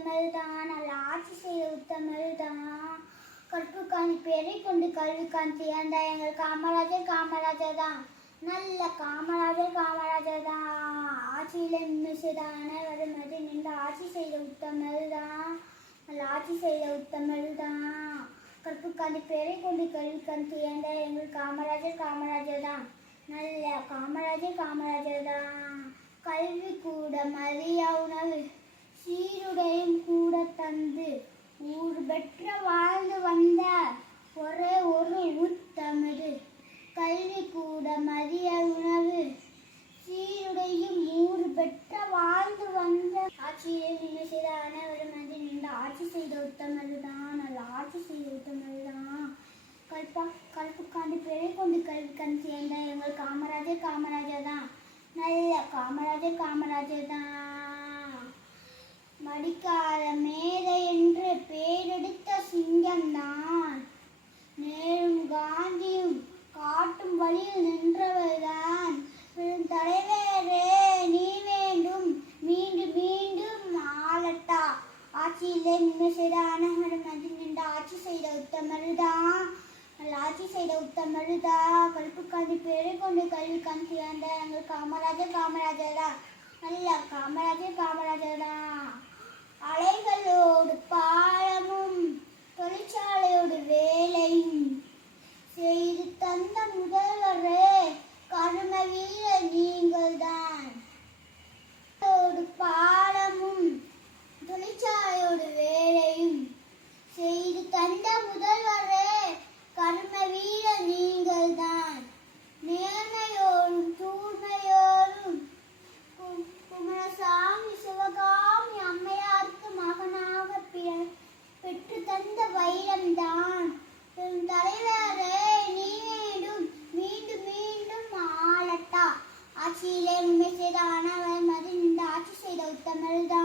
உத்தமர்தான், நல்ல ஆட்சி செய்த உத்தமர்தான். கற்புக்காணி பேரை கொண்டு கல்விக்கான் சேர்ந்த எங்கள் காமராஜர் தான். நல்ல காமராஜர் தான். ஆட்சியில நிமிஷதான் அனைவரும் அது நின்று ஆட்சி செய்த உத்தமர்தான், நல்ல ஆட்சி செய்த உத்தமர்தான். கற்புக்காணி பேரை கொண்டு கல்விக்கான் சேர்ந்த எங்கள் காமராஜர் தான். நல்ல காமராஜர் தான். கல்வி கூட மதிய உணவு சீருடையும் கூட தந்து ஊர் பெற்ற வாழ்ந்து வந்த ஒரே ஒரு உத்தமது. கல்வி கூட மதிய உணவு சீருடையும் ஊர் பெற்ற வாழ்ந்து வந்த ஆட்சியை நின்று செய்த அனைவரும் அது நின்று ஆட்சி செய்த உத்தமதுதான், நல்ல ஆட்சி செய்த உத்தமதுதான். கல்புக்காண்டி பேரை கொண்டு கல்விக்கண் சேர்ந்த எங்கள் காமராஜர் தான். நல்ல காமராஜர் தான். மடிக்காத மேதை என்று பேரெடுத்த சிங்கம் தான். நேரும் காந்தியும் காட்டும் வழியில் நின்றவர்தான். தலைவரே நீ வேண்டும் மீண்டும் ஆளட்டா. ஆட்சியிலே நின்று செய்த அனைவரும் அது நின்று ஆட்சி செய்த உத்தமருதான், ஆட்சி செய்த உத்தமருதா. கல்புக்காண்டி பேரை கொண்டு கல்விக்கான் சேர்ந்த எங்கள் காமராஜர் தான். நல்ல காமராஜர் தான். அலைகளோடு பாலமும் தொழிற்சாலையோடு வேலையும் செய்து தந்த முதல்வரே கரும வீரர் நீங்கள் தான். பாலமும் தொழிற்சாலையோடு வேலையும் செய்து தந்த முதல்வரே கர்ம வீரர் நீங்கள் தான். நேர்மையோடும் தூய்மையோடும் குமரசாமி சிவகாமி அம்மையாருக்கு மகனாக பெற்று தந்த வைரம்தான். தலைவரே நீ வேண்டும் மீண்டும் ஆளட்டா. ஆட்சியிலே உண்மை செய்த அனைவரும் அது இந்த ஆட்சி செய்த உத்தமர்தான்.